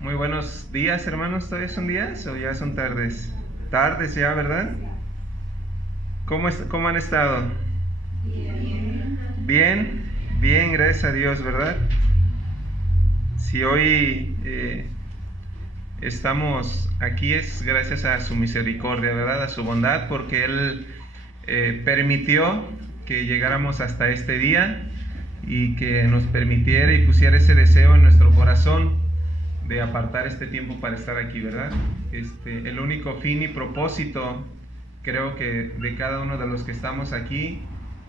Muy buenos días, hermanos. ¿Todavía son días o ya son tardes? Tardes ya, ¿verdad? ¿Cómo han estado? Bien, bien, gracias a Dios, ¿verdad? Si hoy estamos aquí es gracias a su misericordia, ¿verdad? A su bondad, porque Él permitió que llegáramos hasta este día y que nos permitiera y pusiera ese deseo en nuestro corazón de apartar este tiempo para estar aquí, ¿verdad? El único fin y propósito, creo que de cada uno de los que estamos aquí,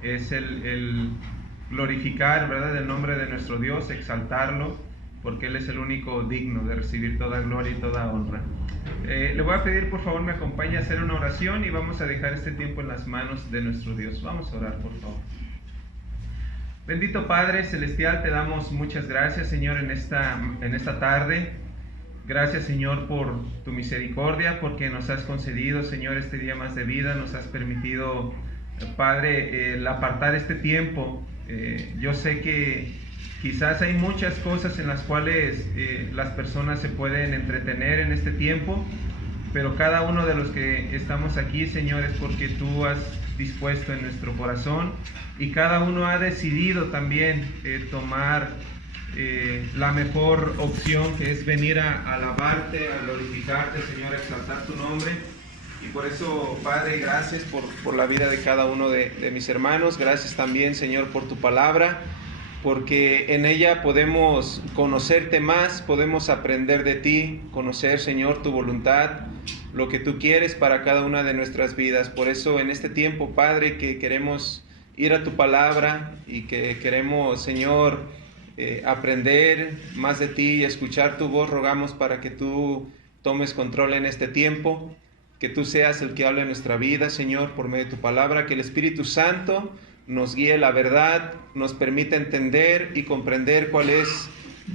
es el glorificar, ¿verdad?, el nombre de nuestro Dios, exaltarlo, porque Él es el único digno de recibir toda gloria y toda honra. Le voy a pedir, por favor, me acompañe a hacer una oración y vamos a dejar este tiempo en las manos de nuestro Dios. Vamos a orar, por favor. Bendito Padre Celestial, te damos muchas gracias, Señor, en esta tarde. Gracias, Señor, por tu misericordia, porque nos has concedido, Señor, este día más de vida. Nos has permitido, Padre, el apartar este tiempo. Yo sé que quizás hay muchas cosas en las cuales las personas se pueden entretener en este tiempo, pero cada uno de los que estamos aquí, Señor, es porque tú has dispuesto en nuestro corazón y cada uno ha decidido también tomar la mejor opción, que es venir a alabarte, a glorificarte, Señor, a exaltar tu nombre. Y por eso, Padre, gracias por la vida de cada uno de mis hermanos. Gracias también, Señor, por tu palabra, porque en ella podemos conocerte más, podemos aprender de ti, conocer, Señor, tu voluntad, lo que tú quieres para cada una de nuestras vidas. Por eso en este tiempo, Padre, que queremos ir a tu palabra y que queremos, Señor, aprender más de ti y escuchar tu voz, rogamos para que tú tomes control en este tiempo, que tú seas el que hable en nuestra vida, Señor, por medio de tu palabra, que el Espíritu Santo nos guíe la verdad, nos permita entender y comprender cuál es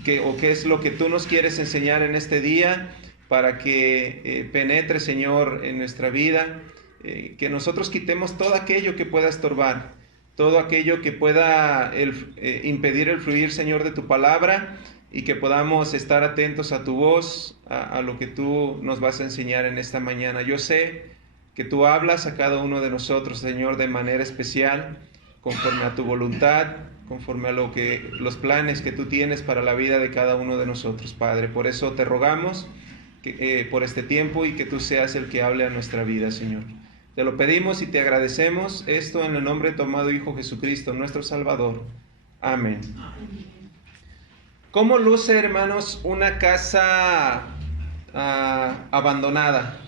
qué es lo que tú nos quieres enseñar en este día, para que penetre, Señor, en nuestra vida, que nosotros quitemos todo aquello que pueda estorbar, todo aquello que pueda impedir el fluir, Señor, de tu palabra, y que podamos estar atentos a tu voz, a lo que tú nos vas a enseñar en esta mañana. Yo sé que tú hablas a cada uno de nosotros, Señor, de manera especial, conforme a tu voluntad, conforme a los planes que tú tienes para la vida de cada uno de nosotros, Padre. Por eso te rogamos por este tiempo y que tú seas el que hable a nuestra vida, Señor. Te lo pedimos y te agradecemos esto en el nombre de tu amado Hijo Jesucristo, nuestro Salvador. Amén. ¿Cómo luce, hermanos, una casa abandonada?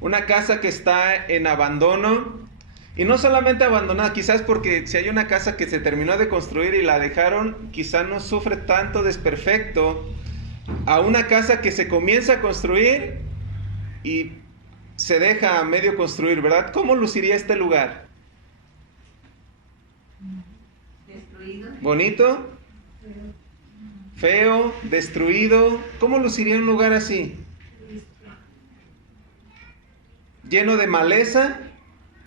Una casa que está en abandono, y no solamente abandonada, quizás porque si hay una casa que se terminó de construir y la dejaron, quizás no sufre tanto desperfecto a una casa que se comienza a construir y se deja a medio construir, ¿verdad? ¿Cómo luciría este lugar? Destruido. ¿Bonito? ¿Feo? ¿Destruido? ¿Cómo luciría un lugar así? ¿Lleno de maleza?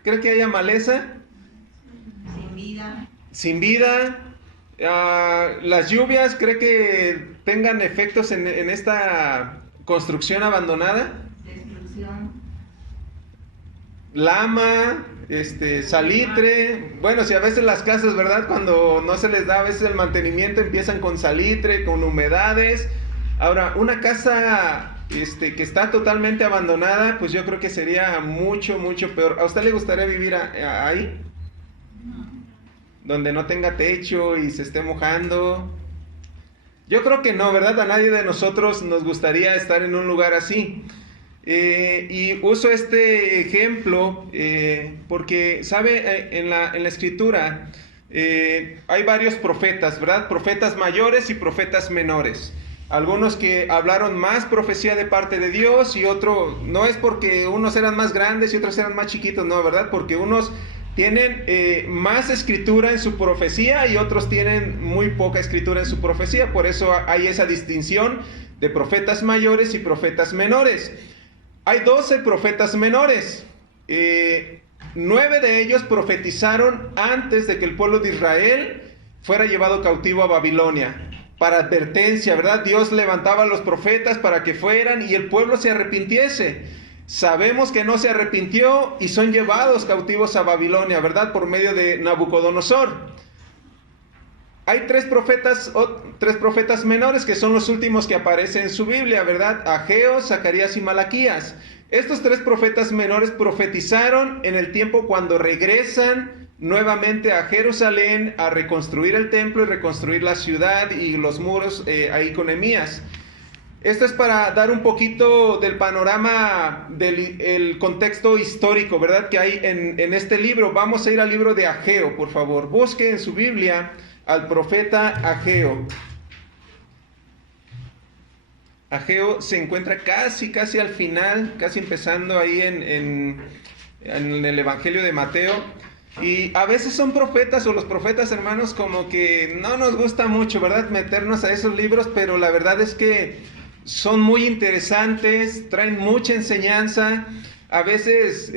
¿Cree que haya maleza? Sin vida. Sin vida. Las lluvias, ¿cree que tengan efectos en esta construcción abandonada? Destrucción. Lama, salitre. Bueno, si a veces las casas, ¿verdad?, cuando no se les da a veces el mantenimiento, empiezan con salitre, con humedades. Ahora, una casa que está totalmente abandonada, pues yo creo que sería mucho, mucho peor. ¿A usted le gustaría vivir ahí? Donde no tenga techo y se esté mojando. Yo creo que no, ¿verdad? A nadie de nosotros nos gustaría estar en un lugar así. Y uso este ejemplo porque, ¿sabe? En la Escritura hay varios profetas, ¿verdad? Profetas mayores y profetas menores. Algunos que hablaron más profecía de parte de Dios y otros, no es porque unos eran más grandes y otros eran más chiquitos, no, ¿verdad? Porque unos tienen más escritura en su profecía y otros tienen muy poca escritura en su profecía. Por eso hay esa distinción de profetas mayores y profetas menores. Hay 12 profetas menores. 9 de ellos profetizaron antes de que el pueblo de Israel fuera llevado cautivo a Babilonia. para advertencia, ¿verdad? Dios levantaba a los profetas para que fueran y el pueblo se arrepintiese. Sabemos que no se arrepintió y son llevados cautivos a Babilonia, ¿verdad? Por medio de Nabucodonosor. Hay tres profetas menores que son los últimos que aparecen en su Biblia, ¿verdad? Ageo, Zacarías y Malaquías. Estos tres profetas menores profetizaron en el tiempo cuando regresan nuevamente a Jerusalén a reconstruir el templo y reconstruir la ciudad y los muros ahí con Nehemías. Esto es para dar un poquito del panorama del contexto histórico, ¿verdad? Que hay en este libro. Vamos a ir al libro de Ageo, por favor. Busque en su Biblia al profeta Ageo. Ageo se encuentra casi al final, casi empezando ahí en el Evangelio de Mateo. Y a veces son profetas o los profetas, hermanos, como que no nos gusta mucho, ¿verdad? Meternos a esos libros, pero la verdad es que son muy interesantes, traen mucha enseñanza. A veces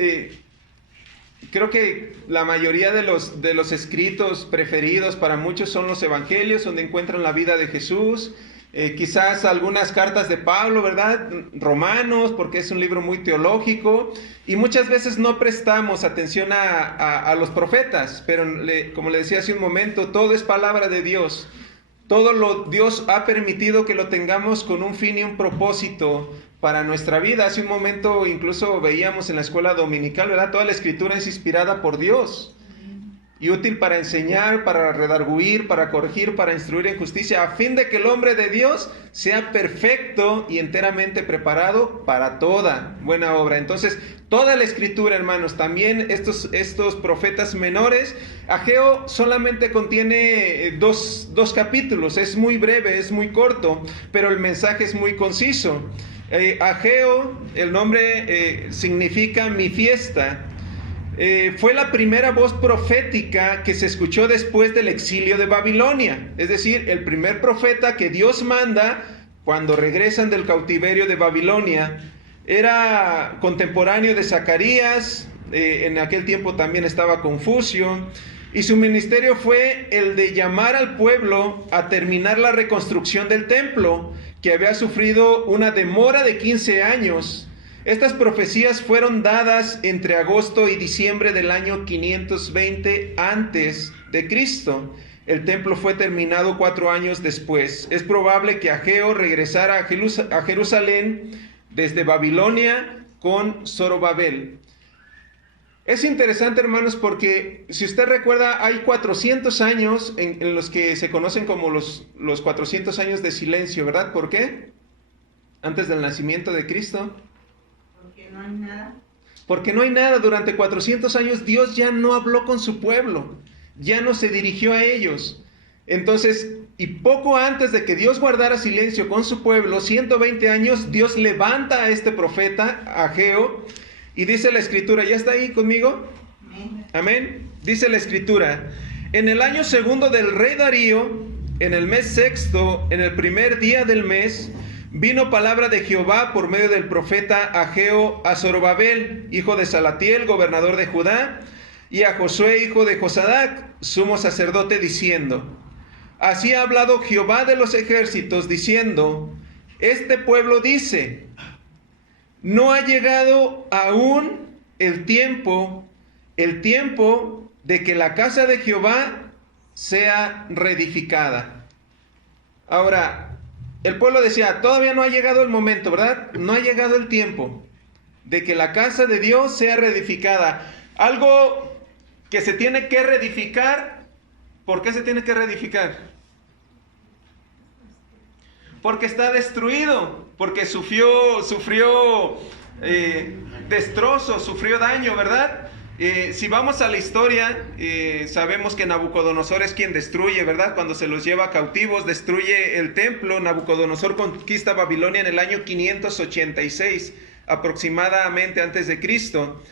creo que la mayoría de los escritos preferidos para muchos son los evangelios, donde encuentran la vida de Jesús. Quizás algunas cartas de Pablo, ¿verdad? Romanos, porque es un libro muy teológico. Y muchas veces no prestamos atención a los profetas, pero como le decía hace un momento, todo es palabra de Dios. Dios ha permitido que lo tengamos con un fin y un propósito para nuestra vida. Hace un momento incluso veíamos en la escuela dominical, ¿verdad? Toda la escritura es inspirada por Dios y útil para enseñar, para redarguir, para corregir, para instruir en justicia, a fin de que el hombre de Dios sea perfecto y enteramente preparado para toda buena obra. Entonces, toda la escritura, hermanos, también estos profetas menores, Ageo solamente contiene dos capítulos, es muy breve, es muy corto, pero el mensaje es muy conciso. Ageo, el nombre significa mi fiesta. Fue la primera voz profética que se escuchó después del exilio de Babilonia. Es decir, el primer profeta que Dios manda cuando regresan del cautiverio de Babilonia. Era contemporáneo de Zacarías, en aquel tiempo también estaba Confucio, y su ministerio fue el de llamar al pueblo a terminar la reconstrucción del templo, que había sufrido una demora de 15 años. Estas profecías fueron dadas entre agosto y diciembre del año 520 antes de Cristo. El templo fue terminado 4 años después. Es probable que Ageo regresara a Jerusalén desde Babilonia con Zorobabel. Es interesante, hermanos, porque si usted recuerda, hay 400 años en los que se conocen como los 400 años de silencio, ¿verdad? ¿Por qué? Antes del nacimiento de Cristo. Porque no hay nada. Porque no hay nada. Durante 400 años Dios ya no habló con su pueblo, ya no se dirigió a ellos. Entonces, y poco antes de que Dios guardara silencio con su pueblo, 120 años, Dios levanta a este profeta, Ageo, y dice la escritura, ¿ya está ahí conmigo? Amén. Amén. Dice la escritura, en el año segundo del rey Darío, en el mes sexto, en el primer día del mes, vino palabra de Jehová por medio del profeta Ageo a Zorobabel, hijo de Salatiel, gobernador de Judá, y a Josué, hijo de Josadac, sumo sacerdote, diciendo, así ha hablado Jehová de los ejércitos, diciendo, este pueblo dice, no ha llegado aún el tiempo de que la casa de Jehová sea reedificada. Ahora, el pueblo decía, todavía no ha llegado el momento, ¿verdad? No ha llegado el tiempo de que la casa de Dios sea reedificada. Algo que se tiene que reedificar. ¿Por qué se tiene que reedificar? Porque está destruido, porque sufrió destrozos, sufrió daño, ¿verdad? Si vamos a la historia, sabemos que Nabucodonosor es quien destruye, ¿verdad? Cuando se los lleva cautivos, destruye el templo. Nabucodonosor conquista Babilonia en el año 586, aproximadamente antes de Cristo.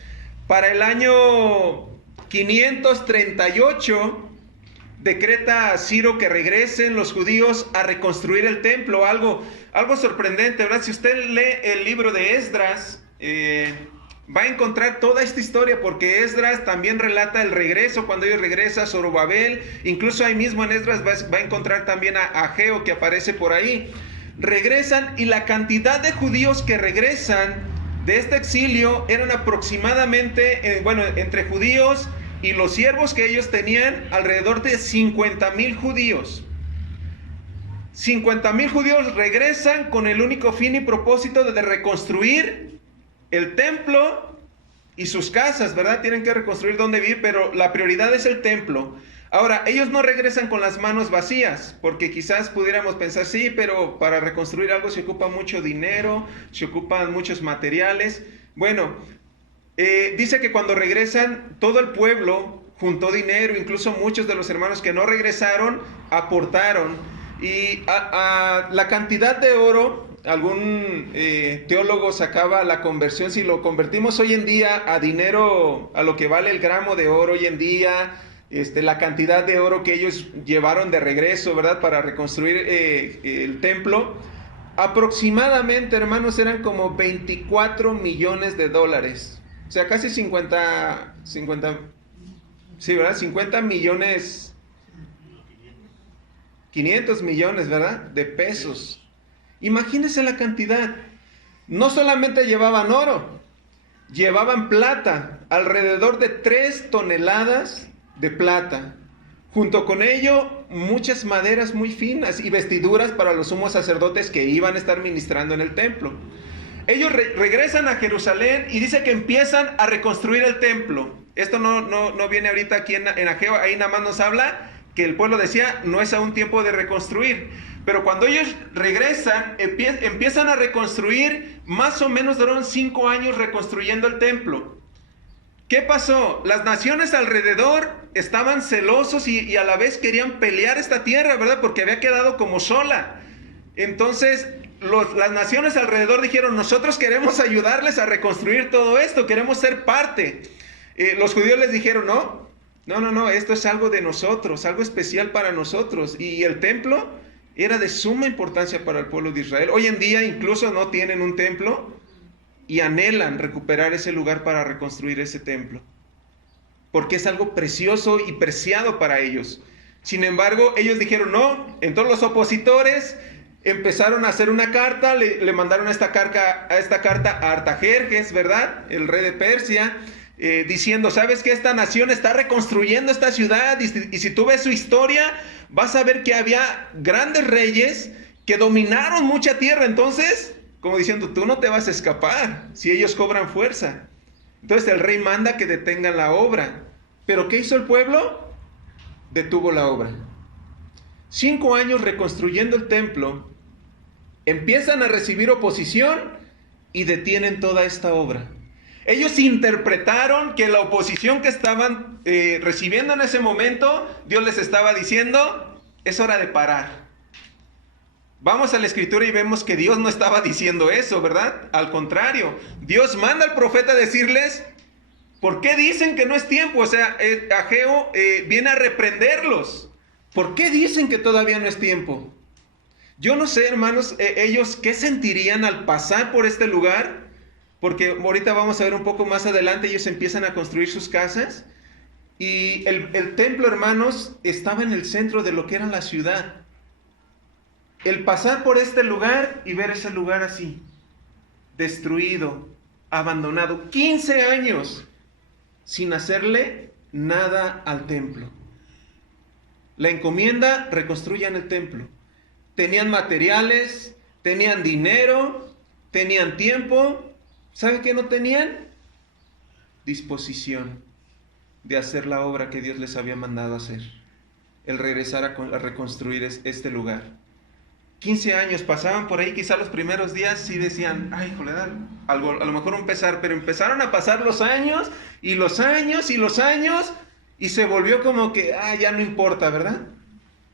Para el año 538, decreta a Ciro que regresen los judíos a reconstruir el templo. Algo sorprendente, ¿verdad? Si usted lee el libro de Esdras, va a encontrar toda esta historia, porque Esdras también relata el regreso, cuando ellos regresan, Zorobabel, incluso ahí mismo en Esdras va a encontrar también a Ageo, que aparece por ahí. Regresan, y la cantidad de judíos que regresan de este exilio eran aproximadamente, entre judíos y los siervos que ellos tenían, alrededor de 50,000 judíos. 50,000 judíos regresan con el único fin y propósito de reconstruir el templo y sus casas, ¿verdad? Tienen que reconstruir donde vivir, pero la prioridad es el templo. Ahora, ellos no regresan con las manos vacías, porque quizás pudiéramos pensar, sí, pero para reconstruir algo se ocupa mucho dinero, se ocupan muchos materiales. Bueno, dice que cuando regresan, todo el pueblo juntó dinero, incluso muchos de los hermanos que no regresaron, aportaron. Y la cantidad de oro, algún teólogo sacaba la conversión, si lo convertimos hoy en día a dinero, a lo que vale el gramo de oro hoy en día, la cantidad de oro que ellos llevaron de regreso, ¿verdad?, para reconstruir el templo, aproximadamente, hermanos, eran como 24 millones de dólares, o sea, casi 50 millones, 500 millones, ¿verdad?, de pesos. Imagínense la cantidad. No solamente llevaban oro, llevaban plata, alrededor de 3 toneladas de plata. Junto con ello, muchas maderas muy finas y vestiduras para los sumos sacerdotes que iban a estar ministrando en el templo. Ellos regresan a Jerusalén y dice que empiezan a reconstruir el templo. Esto no viene ahorita aquí en Ageo, ahí nada más nos habla que el pueblo decía, no es aún tiempo de reconstruir. Pero cuando ellos regresan, empiezan a reconstruir, más o menos duraron 5 años reconstruyendo el templo. ¿Qué pasó? Las naciones alrededor estaban celosos y a la vez querían pelear esta tierra, ¿verdad? Porque había quedado como sola. Entonces, las naciones alrededor dijeron, nosotros queremos ayudarles a reconstruir todo esto, queremos ser parte. Los judíos les dijeron, no, esto es algo de nosotros, algo especial para nosotros. Y el templo era de suma importancia para el pueblo de Israel. Hoy en día incluso no tienen un templo y anhelan recuperar ese lugar para reconstruir ese templo, porque es algo precioso y preciado para ellos. Sin embargo, ellos dijeron no. Entonces los opositores empezaron a hacer una carta, le mandaron esta carta a Artajerjes, ¿verdad?, el rey de Persia, diciendo, ¿sabes qué? Esta nación está reconstruyendo esta ciudad y si tú ves su historia, vas a ver que había grandes reyes que dominaron mucha tierra. Entonces, como diciendo, tú no te vas a escapar si ellos cobran fuerza. Entonces el rey manda que detengan la obra. ¿Pero qué hizo el pueblo? Detuvo la obra. 5 años reconstruyendo el templo, empiezan a recibir oposición y detienen toda esta obra. Ellos interpretaron que la oposición que estaban recibiendo en ese momento, Dios les estaba diciendo, es hora de parar. Vamos a la escritura y vemos que Dios no estaba diciendo eso, ¿verdad? Al contrario, Dios manda al profeta a decirles, ¿por qué dicen que no es tiempo? O sea, Ageo viene a reprenderlos. ¿Por qué dicen que todavía no es tiempo? Yo no sé, hermanos, ellos qué sentirían al pasar por este lugar, porque ahorita vamos a ver un poco más adelante, ellos empiezan a construir sus casas, y el templo, hermanos, estaba en el centro de lo que era la ciudad. El pasar por este lugar y ver ese lugar así, destruido, abandonado, 15 años sin hacerle nada al templo. La encomienda, reconstruyan el templo. Tenían materiales, tenían dinero, tenían tiempo. ¿Sabe qué no tenían? Disposición de hacer la obra que Dios les había mandado hacer. El regresar a reconstruir este lugar. 15 años pasaban por ahí, quizá los primeros días sí decían, ay, híjole, a lo mejor un pesar, pero empezaron a pasar los años, y los años, y los años, y se volvió como que, ya no importa, ¿verdad?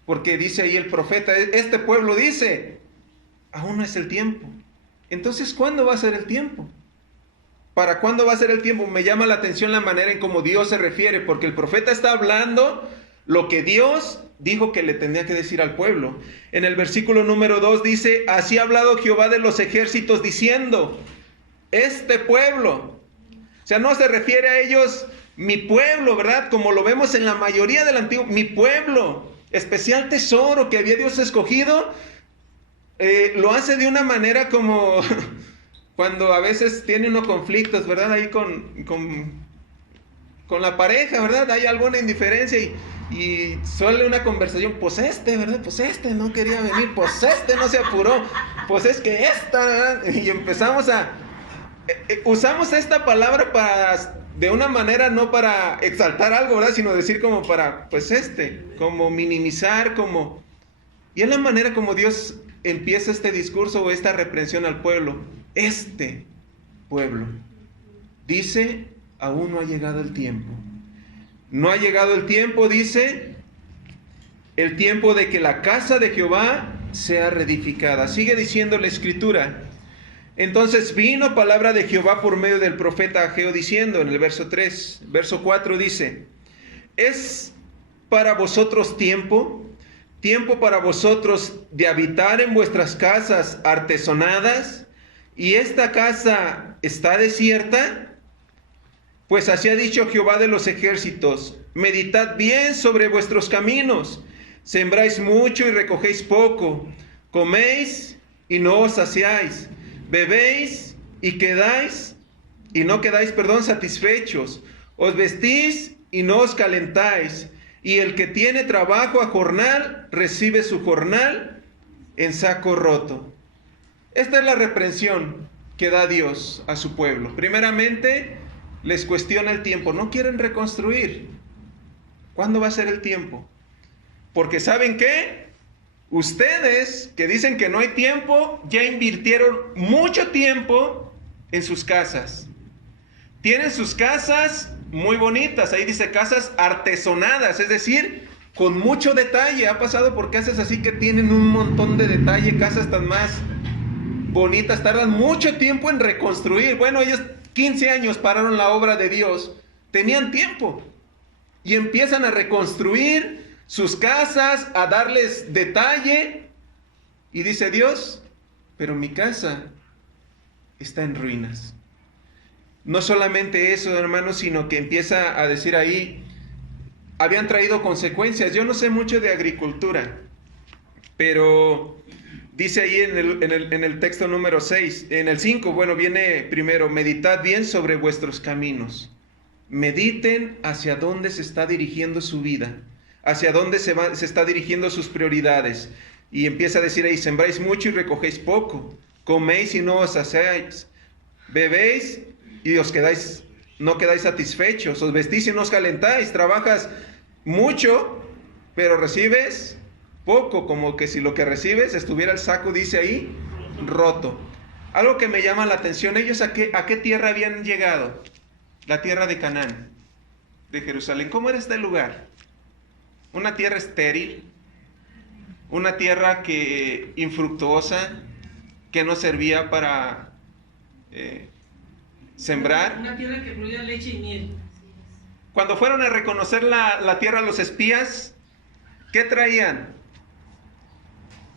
Porque dice ahí el profeta, este pueblo dice, aún no es el tiempo. Entonces, ¿cuándo va a ser el tiempo? ¿Para cuándo va a ser el tiempo? Me llama la atención la manera en cómo Dios se refiere, porque el profeta está hablando lo que Dios dijo que le tenía que decir al pueblo. En el versículo número 2 dice, así ha hablado Jehová de los ejércitos diciendo, este pueblo O sea, no se refiere a ellos, mi pueblo, ¿verdad? Como lo vemos en la mayoría del antiguo, mi pueblo, especial tesoro que había Dios escogido, lo hace de una manera como cuando a veces tiene unos conflictos, ¿verdad? Ahí con la pareja, ¿verdad? Hay alguna indiferencia y suele una conversación, pues ¿verdad? Pues no quería venir, pues no se apuró, pues es que ¿verdad? Y empezamos usamos esta palabra de una manera no para exaltar algo, ¿verdad? Sino decir como para, pues como minimizar, como... Y es la manera como Dios empieza este discurso o esta reprensión al pueblo. Este pueblo dice, aún no ha llegado el tiempo. No ha llegado el tiempo, dice, el tiempo de que la casa de Jehová sea reedificada. Sigue diciendo la Escritura. Entonces vino palabra de Jehová por medio del profeta Ageo diciendo, en el verso 3, verso 4 dice, ¿es para vosotros tiempo para vosotros de habitar en vuestras casas artesonadas, y esta casa está desierta? Pues así ha dicho Jehová de los ejércitos, meditad bien sobre vuestros caminos, sembráis mucho y recogéis poco, coméis y no os saciáis, bebéis y no quedáis satisfechos, os vestís y no os calentáis, y el que tiene trabajo a jornal, recibe su jornal en saco roto. Esta es la reprensión que da Dios a su pueblo. Primeramente, les cuestiona el tiempo. No quieren reconstruir. ¿Cuándo va a ser el tiempo? Porque ¿saben qué? Ustedes que dicen que no hay tiempo, ya invirtieron mucho tiempo en sus casas. Tienen sus casas muy bonitas, ahí dice casas artesonadas, es decir, con mucho detalle. Ha pasado por casas así que tienen un montón de detalle, casas tan más bonitas, tardan mucho tiempo en reconstruir. Bueno, ellos 15 años pararon la obra de Dios, tenían tiempo y empiezan a reconstruir sus casas, a darles detalle, y dice Dios, pero mi casa está en ruinas. No solamente eso, hermanos, sino que empieza a decir ahí, habían traído consecuencias. Yo no sé mucho de agricultura, pero dice ahí en el texto número 6, en el 5, bueno, viene primero, meditad bien sobre vuestros caminos. Mediten hacia dónde se está dirigiendo su vida, hacia dónde se está dirigiendo sus prioridades. Y empieza a decir ahí, sembráis mucho y recogéis poco, coméis y no os saciáis, bebéis y no quedáis satisfechos, os vestís y no os calentáis, trabajas mucho, pero recibes poco, como que si lo que recibes estuviera el saco, dice ahí, roto. Algo que me llama la atención, ellos a qué tierra habían llegado, la tierra de Canaán, de Jerusalén. ¿Cómo era este lugar? Una tierra estéril, una tierra infructuosa, que no servía para sembrar. Una tierra que fluía leche y miel. Cuando fueron a reconocer la tierra los espías, ¿qué traían?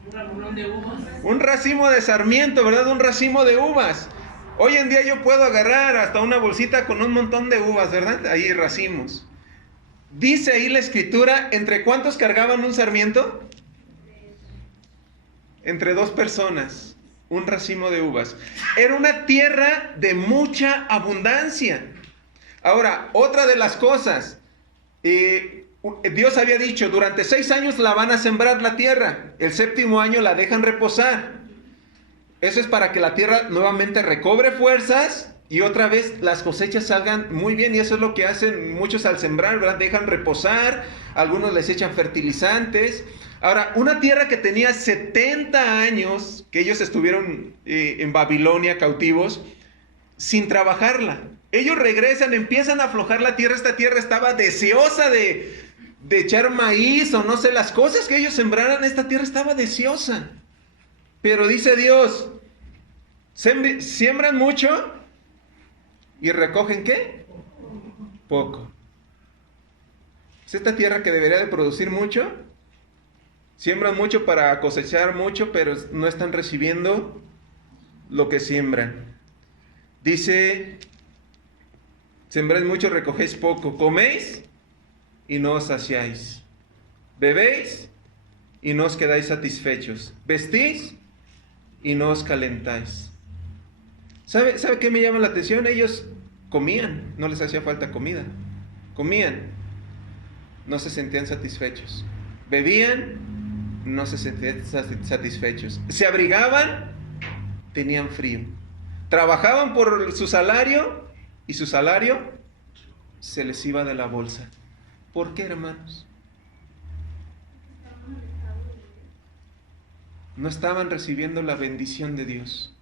Un ramón de uvas. Un racimo de sarmiento, ¿verdad? Un racimo de uvas. Hoy en día yo puedo agarrar hasta una bolsita con un montón de uvas, ¿verdad? Ahí racimos. Dice ahí la Escritura, ¿entre cuántos cargaban un sarmiento? Entre 2 personas, un racimo de uvas. Era una tierra de mucha abundancia. Ahora, otra de las cosas, Dios había dicho, durante 6 años la van a sembrar la tierra, el 7º año la dejan reposar. Eso es para que la tierra nuevamente recobre fuerzas y otra vez las cosechas salgan muy bien, y eso es lo que hacen muchos al sembrar, ¿verdad? Dejan reposar, algunos les echan fertilizantes. Ahora, una tierra que tenía 70 años, que ellos estuvieron en Babilonia cautivos, sin trabajarla. Ellos regresan, empiezan a aflojar la tierra, esta tierra estaba deseosa de echar maíz o no sé, las cosas que ellos sembraran, esta tierra estaba deseosa. Pero dice Dios, siembran mucho y recogen ¿qué? Poco. ¿Es esta tierra que debería de producir mucho? Siembran mucho para cosechar mucho, pero no están recibiendo lo que siembran. Dice Sembráis mucho, recogéis poco. Coméis y no os saciáis. Bebéis y no os quedáis satisfechos. Vestís y no os calentáis. ¿Sabe qué me llama la atención? Ellos comían, no les hacía falta comida. Comían, no se sentían satisfechos. Bebían, no se sentían satisfechos. Se abrigaban, tenían frío. Trabajaban por su salario y su salario se les iba de la bolsa. ¿Por qué, hermanos? No estaban recibiendo la bendición de Dios.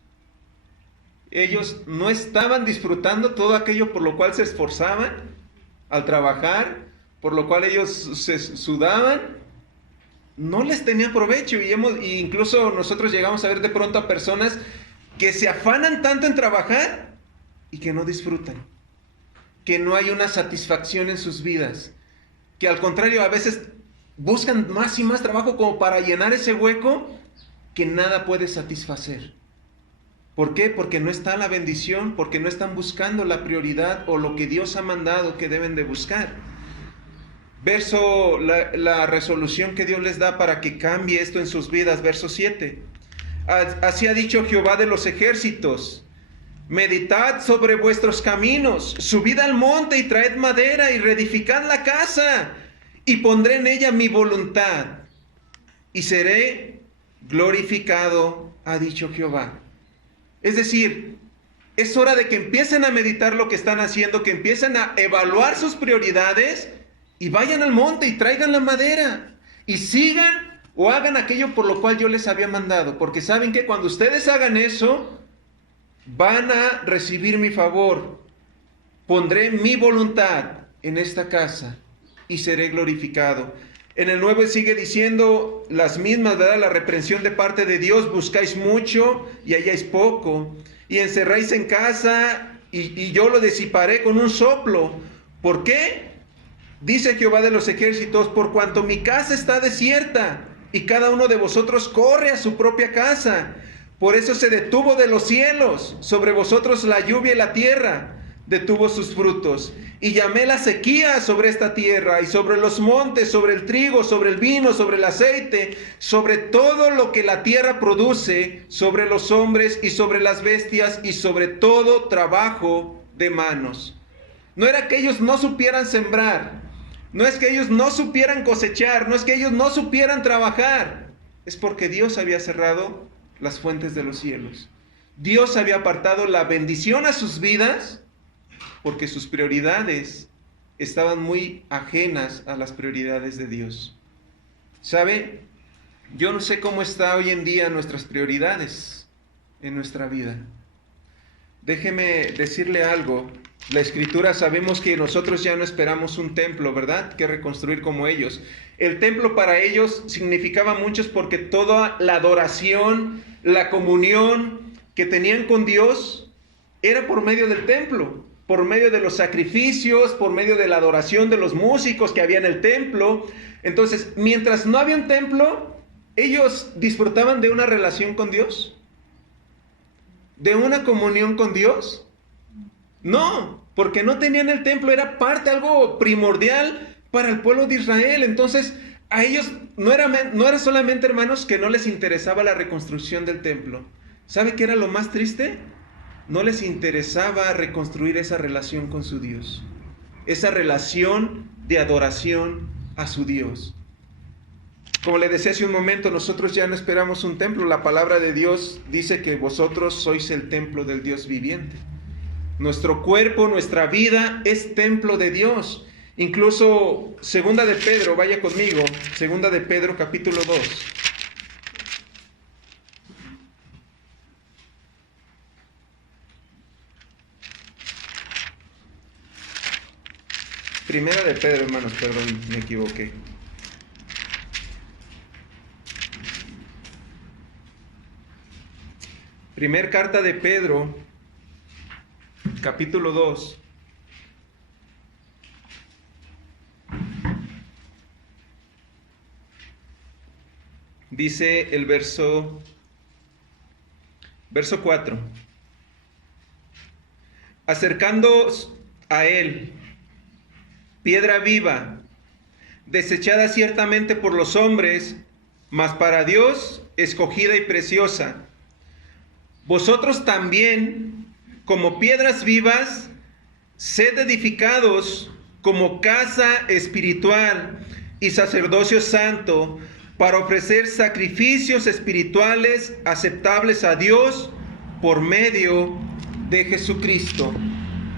Ellos no estaban disfrutando todo aquello por lo cual se esforzaban al trabajar, por lo cual ellos se sudaban. No les tenía provecho y incluso nosotros llegamos a ver de pronto a personas que se afanan tanto en trabajar y que no disfrutan, que no hay una satisfacción en sus vidas, que al contrario a veces buscan más y más trabajo como para llenar ese hueco que nada puede satisfacer. ¿Por qué? Porque no está la bendición, porque no están buscando la prioridad o lo que Dios ha mandado que deben de buscar. La resolución que Dios les da para que cambie esto en sus vidas, verso 7. Así ha dicho Jehová de los ejércitos: meditad sobre vuestros caminos, subid al monte y traed madera y reedificad la casa, y pondré en ella mi voluntad, y seré glorificado, ha dicho Jehová. Es decir, es hora de que empiecen a meditar lo que están haciendo, que empiecen a evaluar sus prioridades y vayan al monte y traigan la madera y sigan o hagan aquello por lo cual yo les había mandado, porque saben que cuando ustedes hagan eso, van a recibir mi favor. Pondré mi voluntad en esta casa y seré glorificado. En el 9 sigue diciendo las mismas, ¿verdad? La reprensión de parte de Dios: buscáis mucho y halláis poco, y encerráis en casa y yo lo disiparé con un soplo. ¿Por qué? Dice Jehová de los ejércitos: por cuanto mi casa está desierta y cada uno de vosotros corre a su propia casa. Por eso se detuvo de los cielos sobre vosotros la lluvia y la tierra detuvo sus frutos. Y llamé la sequía sobre esta tierra y sobre los montes, sobre el trigo, sobre el vino, sobre el aceite, sobre todo lo que la tierra produce, sobre los hombres y sobre las bestias y sobre todo trabajo de manos. No era que ellos no supieran sembrar, no es que ellos no supieran cosechar, no es que ellos no supieran trabajar, es porque Dios había cerrado las fuentes de los cielos. Dios había apartado la bendición a sus vidas porque sus prioridades estaban muy ajenas a las prioridades de Dios. ¿Sabe? Yo no sé cómo está hoy en día nuestras prioridades en nuestra vida. Déjeme decirle algo. La Escritura, sabemos que nosotros ya no esperamos un templo, ¿verdad? Que reconstruir como ellos. El templo para ellos significaba mucho porque toda la adoración, la comunión que tenían con Dios era por medio del templo, por medio de los sacrificios, por medio de la adoración de los músicos que había en el templo. Entonces, mientras no había un templo, ellos disfrutaban de una relación con Dios, de una comunión con Dios. No, porque no tenían el templo, era algo primordial para el pueblo de Israel. Entonces, a ellos no era solamente, hermanos, que no les interesaba la reconstrucción del templo. ¿Sabe qué era lo más triste? No les interesaba reconstruir esa relación con su Dios, esa relación de adoración a su Dios. Como le decía hace un momento, nosotros ya no esperamos un templo. La palabra de Dios dice que vosotros sois el templo del Dios viviente. Nuestro cuerpo, nuestra vida es templo de Dios. Incluso segunda de Pedro, vaya conmigo, segunda de Pedro capítulo 2. Primera de Pedro, hermanos, perdón, me equivoqué. Primer carta de Pedro, capítulo 2. Dice el verso 4. a Él, piedra viva, desechada ciertamente por los hombres, mas para Dios escogida y preciosa. Vosotros también, como piedras vivas, sed edificados como casa espiritual y sacerdocio santo, para ofrecer sacrificios espirituales aceptables a Dios por medio de Jesucristo.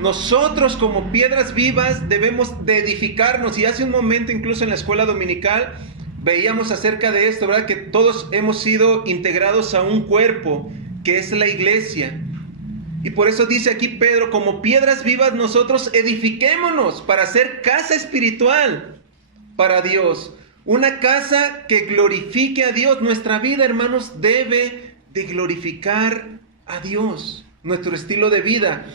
Nosotros como piedras vivas debemos de edificarnos, y hace un momento incluso en la escuela dominical veíamos acerca de esto, ¿verdad? Que todos hemos sido integrados a un cuerpo, que es la iglesia. Y por eso dice aquí Pedro, como piedras vivas nosotros edifiquémonos para hacer casa espiritual para Dios. Una casa que glorifique a Dios. Nuestra vida, hermanos, debe de glorificar a Dios, nuestro estilo de vida.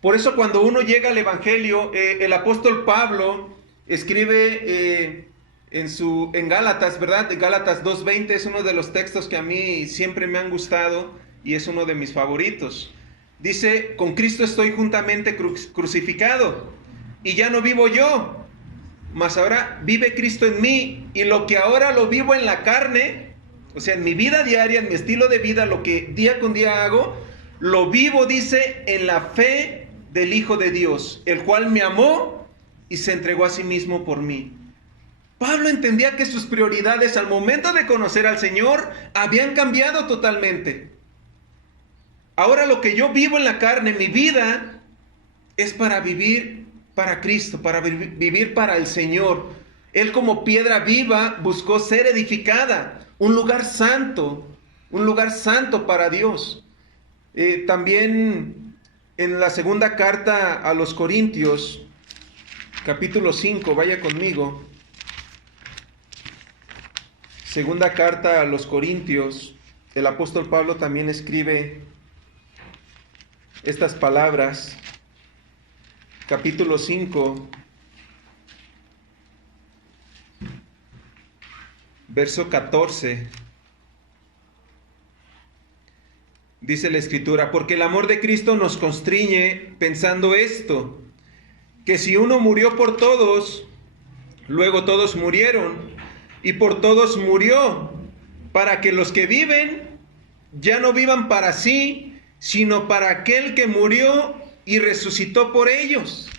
Por eso cuando uno llega al Evangelio, el apóstol Pablo escribe en Gálatas, ¿verdad? Gálatas 2:20 es uno de los textos que a mí siempre me han gustado y es uno de mis favoritos. Dice, con Cristo estoy juntamente crucificado, y ya no vivo yo, mas ahora vive Cristo en mí, y lo que ahora lo vivo en la carne, o sea, en mi vida diaria, en mi estilo de vida, lo que día con día hago, lo vivo, dice, en la fe del Hijo de Dios, el cual me amó y se entregó a sí mismo por mí. Pablo entendía que sus prioridades al momento de conocer al Señor habían cambiado totalmente. Ahora lo que yo vivo en la carne, mi vida, es para vivir para Cristo, para vivir para el Señor. Él como piedra viva buscó ser edificada, un lugar santo para Dios. También en la segunda carta a los Corintios, capítulo 5, vaya conmigo. Segunda carta a los Corintios, el apóstol Pablo también escribe estas palabras, capítulo 5, verso 14. Dice la Escritura, porque el amor de Cristo nos constriñe pensando esto, que si uno murió por todos, luego todos murieron, y por todos murió, para que los que viven ya no vivan para sí, sino para aquel que murió y resucitó por ellos.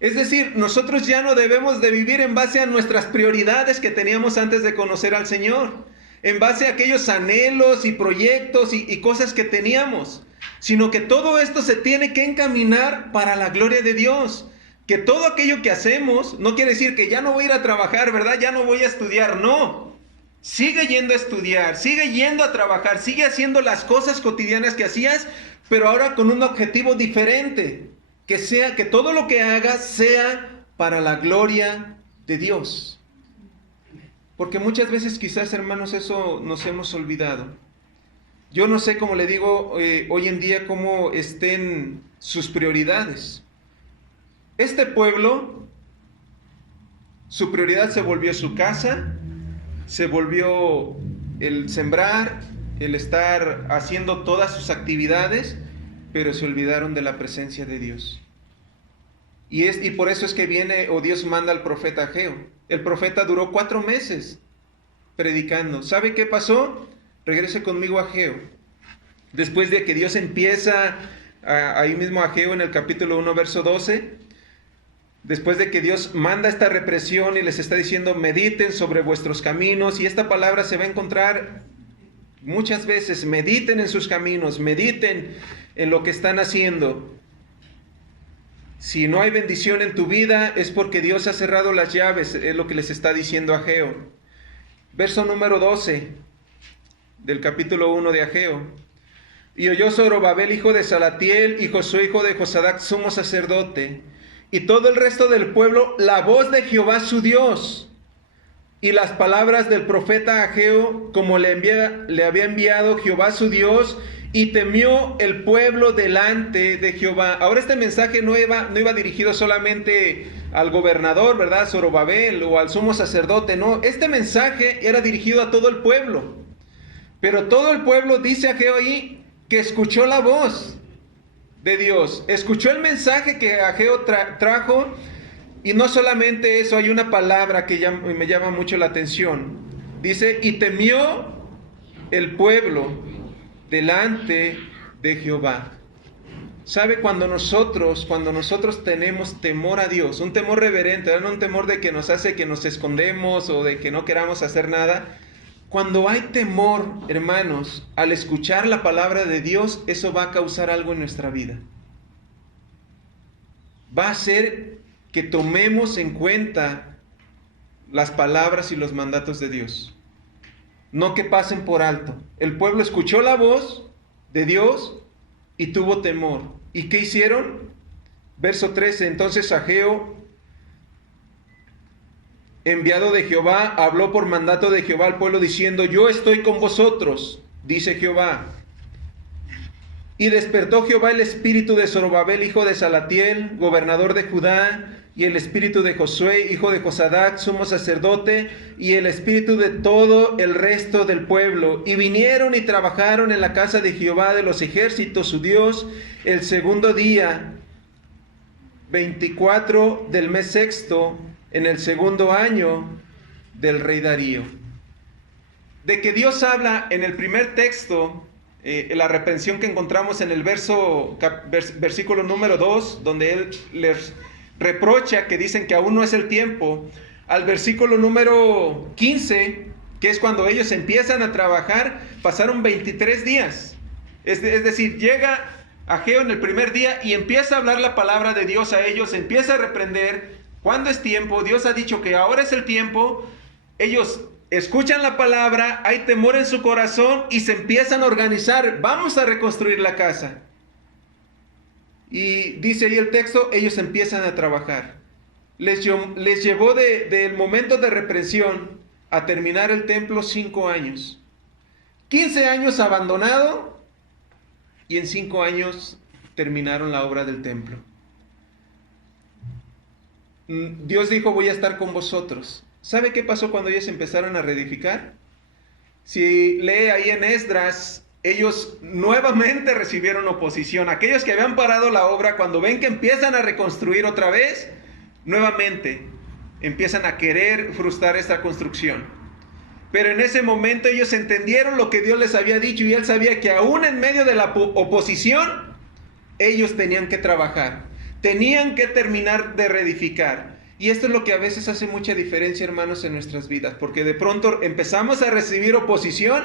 Es decir, nosotros ya no debemos de vivir en base a nuestras prioridades que teníamos antes de conocer al Señor, en base a aquellos anhelos y proyectos y cosas que teníamos, sino que todo esto se tiene que encaminar para la gloria de Dios. Que todo aquello que hacemos no quiere decir que ya no voy a ir a trabajar, ¿verdad? Ya no voy a estudiar, no. Sigue yendo a estudiar, sigue yendo a trabajar, sigue haciendo las cosas cotidianas que hacías, pero ahora con un objetivo diferente, que todo lo que hagas sea para la gloria de Dios. Porque muchas veces quizás, hermanos, eso nos hemos olvidado. Yo no sé, como le digo, hoy en día cómo estén sus prioridades. Este pueblo, su prioridad se volvió su casa, se volvió el sembrar, el estar haciendo todas sus actividades, pero se olvidaron de la presencia de Dios. Y por eso es que viene, o Dios manda al profeta Ageo. El profeta duró 4 meses predicando. ¿Sabe qué pasó? Regrese conmigo a Ageo. Después de que Dios empieza, ahí mismo Ageo en el capítulo 1, verso 12, después de que Dios manda esta represión y les está diciendo, mediten sobre vuestros caminos, y esta palabra se va a encontrar muchas veces, mediten en sus caminos, mediten en lo que están haciendo. Si no hay bendición en tu vida, es porque Dios ha cerrado las llaves, es lo que les está diciendo Ageo. Verso número 12 del capítulo 1 de Ageo. Y oyó Zorobabel, hijo de Salatiel, y Josué, hijo de Josadac, sumo sacerdote, y todo el resto del pueblo, la voz de Jehová su Dios, y las palabras del profeta Ageo, como le había enviado Jehová su Dios, y temió el pueblo delante de Jehová. Ahora este mensaje no iba dirigido solamente al gobernador, ¿verdad? Zorobabel, o al sumo sacerdote, no. Este mensaje era dirigido a todo el pueblo. Pero todo el pueblo, dice Ageo ahí, que escuchó la voz. de Dios. Escuchó el mensaje que Ageo trajo, y no solamente eso, hay una palabra que me llama mucho la atención. Dice, y temió el pueblo delante de Jehová. ¿Sabe? Cuando nosotros tenemos temor a Dios, un temor reverente, no un temor de que nos hace que nos escondemos o de que no queramos hacer nada. Cuando hay temor, hermanos, al escuchar la palabra de Dios, eso va a causar algo en nuestra vida. Va a hacer que tomemos en cuenta las palabras y los mandatos de Dios. No que pasen por alto. El pueblo escuchó la voz de Dios y tuvo temor. ¿Y qué hicieron? Verso 13. Entonces Ageo, enviado de Jehová, habló por mandato de Jehová al pueblo diciendo, yo estoy con vosotros, dice Jehová. Y despertó Jehová el espíritu de Zorobabel, hijo de Salatiel, gobernador de Judá, y el espíritu de Josué, hijo de Josadac, sumo sacerdote, y el espíritu de todo el resto del pueblo. Y vinieron y trabajaron en la casa de Jehová de los ejércitos, su Dios, el segundo día, 24 del mes sexto, en el segundo año del rey Darío. De que Dios habla en el primer texto, la reprensión que encontramos en el versículo número 2, donde Él les reprocha que dicen que aún no es el tiempo, al versículo número 15, que es cuando ellos empiezan a trabajar, pasaron 23 días. Es decir, llega Ageo en el primer día y empieza a hablar la palabra de Dios a ellos, empieza a reprender. ¿Cuándo es tiempo? Dios ha dicho que ahora es el tiempo. Ellos escuchan la palabra, hay temor en su corazón y se empiezan a organizar. Vamos a reconstruir la casa. Y dice ahí el texto, ellos empiezan a trabajar. Les llevó del momento de reprensión a terminar el templo 5 años. 15 años abandonado y en 5 años terminaron la obra del templo. Dios dijo, voy a estar con vosotros. ¿Sabe qué pasó cuando ellos empezaron a reedificar? Si lee ahí en Esdras, ellos nuevamente recibieron oposición. Aquellos que habían parado la obra, cuando ven que empiezan a reconstruir otra vez, nuevamente empiezan a querer frustrar esta construcción. Pero en ese momento ellos entendieron lo que Dios les había dicho y Él sabía que aún en medio de la oposición, ellos tenían que trabajar, tenían que terminar de reedificar. Y esto es lo que a veces hace mucha diferencia, hermanos, en nuestras vidas, porque de pronto empezamos a recibir oposición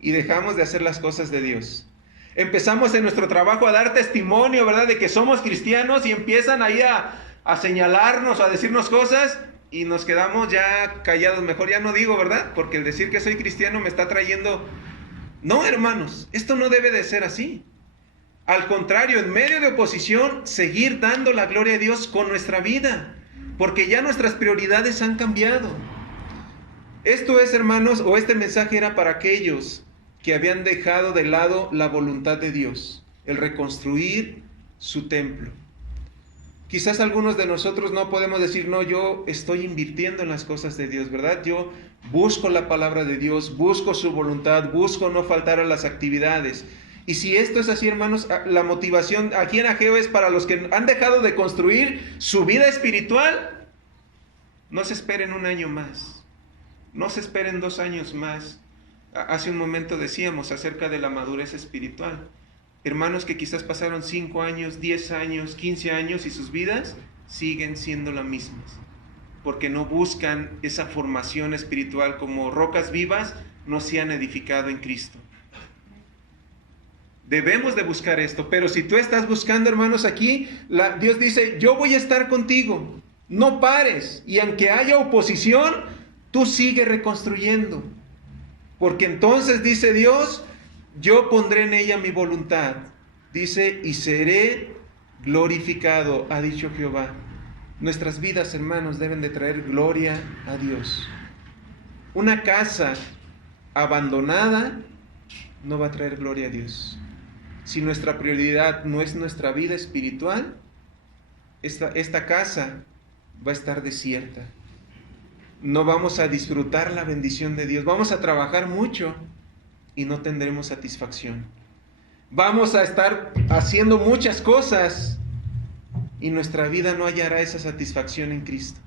y dejamos de hacer las cosas de Dios. Empezamos en nuestro trabajo a dar testimonio, ¿verdad?, de que somos cristianos y empiezan ahí a señalarnos, a decirnos cosas y nos quedamos ya callados. Mejor ya no digo, ¿verdad? Porque el decir que soy cristiano me está trayendo... No, hermanos, esto no debe de ser así. Al contrario, en medio de oposición, seguir dando la gloria a Dios con nuestra vida, porque ya nuestras prioridades han cambiado. Esto es, hermanos, o este mensaje era para aquellos que habían dejado de lado la voluntad de Dios, el reconstruir su templo. Quizás algunos de nosotros no podemos decir, no, yo estoy invirtiendo en las cosas de Dios, ¿verdad? Yo busco la palabra de Dios, busco su voluntad, busco no faltar a las actividades. Y si esto es así, hermanos, la motivación aquí en Ageo es para los que han dejado de construir su vida espiritual. No se esperen 1 año más, no se esperen 2 años más. Hace un momento decíamos acerca de la madurez espiritual. Hermanos que quizás pasaron 5 años, 10 años, 15 años y sus vidas siguen siendo las mismas. Porque no buscan esa formación espiritual, como rocas vivas no se han edificado en Cristo. Debemos de buscar esto, pero si tú estás buscando, hermanos, aquí, Dios dice, yo voy a estar contigo, no pares, y aunque haya oposición, tú sigue reconstruyendo, porque entonces, dice Dios, yo pondré en ella mi voluntad, dice, y seré glorificado, ha dicho Jehová. Nuestras vidas, hermanos, deben de traer gloria a Dios. Una casa abandonada no va a traer gloria a Dios. Si nuestra prioridad no es nuestra vida espiritual, esta casa va a estar desierta. No vamos a disfrutar la bendición de Dios. Vamos a trabajar mucho y no tendremos satisfacción. Vamos a estar haciendo muchas cosas y nuestra vida no hallará esa satisfacción en Cristo.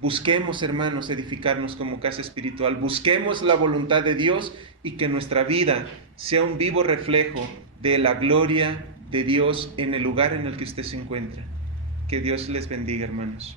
Busquemos, hermanos, edificarnos como casa espiritual. Busquemos la voluntad de Dios y que nuestra vida sea un vivo reflejo de la gloria de Dios en el lugar en el que usted se encuentra. Que Dios les bendiga, hermanos.